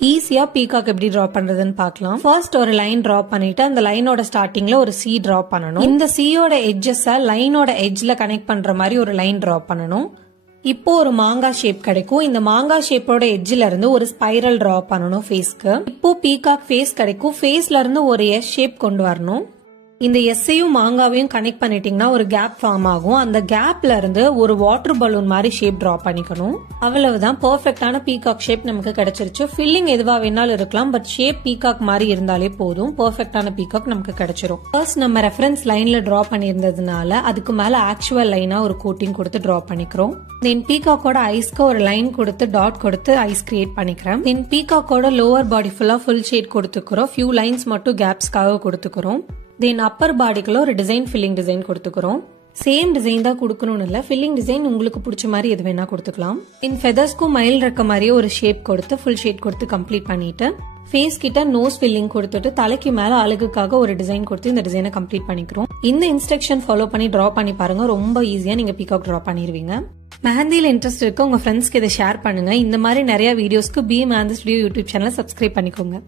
ஈஸியா பீகாக் எப்படி டிரா பண்றதுன்னு பார்க்கலாம். ஃபர்ஸ்ட் ஒரு லைன் டிரா பண்ணிட்டு அந்த லைனோட ஸ்டார்டிங்ல ஒரு சி டிரா பண்ணணும். இந்த சியோட எட்ஜஸ் லைனோட எட்ஜ்ல கனெக்ட் பண்ற மாதிரி ஒரு லைன் டிரா பண்ணணும். இப்போ ஒரு மாங்காய் ஷேப் கிடைக்கும். இந்த மாங்காய் ஷேப்போட எட்ஜ்ல இருந்து ஒரு ஸ்பைரல் டிரா பண்ணணும் ஃபேஸ்க்கு. இப்போ பீகாக் ஃபேஸ் கிடைக்கும். ஃபேஸ்ல இருந்து ஒரு எஸ் ஷேப் கொண்டு வரணும். இந்த எஸ்ஸையும் மாங்காவையும் கனெக்ட் பண்ணிட்டீங்கன்னா ஒரு கேப் ஃபார்ம் ஆகும். அந்த கேப்ல இருந்து ஒரு வாட்டர் பலூன் மாதிரி ஷேப் டிரா பண்ணிக்கணும். அவ்வளவுதான், பெர்ஃபெக்ட்டான பீகாக் ஷேப் நமக்கு கிடைச்சிருச்சு. ஃபில்லிங் எதுவா வேணாலும் இருக்கலாம், பட் ஷேப் பீகாக் மாதிரி இருந்தாலே போதும். பெர்ஃபெக்ட்டான பீகாக் நமக்கு கிடைச்சிரும். ஃபர்ஸ்ட் நம்ம ரெஃபரன்ஸ் லைன்ல டிரா பண்ணியிருந்ததுனால அதுக்கு மேல ஆக்சுவல் லைனா ஒரு கோட்டிங் கொடுத்து டிரா பண்ணிக்கிறோம். தென் பீகாக்கோட ஐஸ்க்கு ஒரு லைன் கொடுத்து டாட் கொடுத்து ஐஸ் கிரியேட் பண்ணிக்கிறேன். தென் பீகாக்கோட லோவர் பாடி ஃபுல்லா ஃபுல் ஷேட் கொடுத்துக்கிறோம். ஃபியூ லைன்ஸ் மட்டும் கேப்ஸ்க்காக கொடுத்துக்கிறோம். தென் அப்பர் பாடிக்குள்ள ஒரு டிசைன் ஃபில்லிங் டிசைன் கொடுத்துக்கிறோம். சேம் டிசைன் தான் கொடுக்கணும்னு இல்ல, ஃபில்லிங் டிசைன் உங்களுக்கு பிடிச்ச மாதிரி எது வேணா கொடுத்துக்கலாம். இன் ஃபெதர்ஸ்க்கும் மயில் இருக்க மாதிரியே ஒரு ஷேப் கொடுத்து ஃபுல் ஷேட் கொடுத்து கம்ப்ளீட் பண்ணிட்டு ஃபேஸ் கிட்ட நோஸ் ஃபில்லிங் கொடுத்துட்டு தலைக்கு மேல அழகுக்காக ஒரு டிசைன் கொடுத்து இந்த டிசைனை கம்ப்ளீட் பண்ணிக்கிறோம். இந்த இன்ஸ்ட்ரக்ஷன் ஃபாலோ பண்ணி டிரா பண்ணி பாருங்க, ரொம்ப ஈஸியா நீங்க பீகாக் டிரா பண்ணிருவீங்க. மெஹந்தில இன்ட்ரெஸ்ட் இருக்கு உங்க ஃப்ரெண்ட்ஸ்க்கு இதை ஷேர் பண்ணுங்க. இந்த மாதிரி நிறைய வீடியோஸ்க்கு பி மெஹந்தி ஸ்டுடியோ யூடியூப் சேனலை சப்ஸ்கிரைப் பண்ணிக்கோங்க.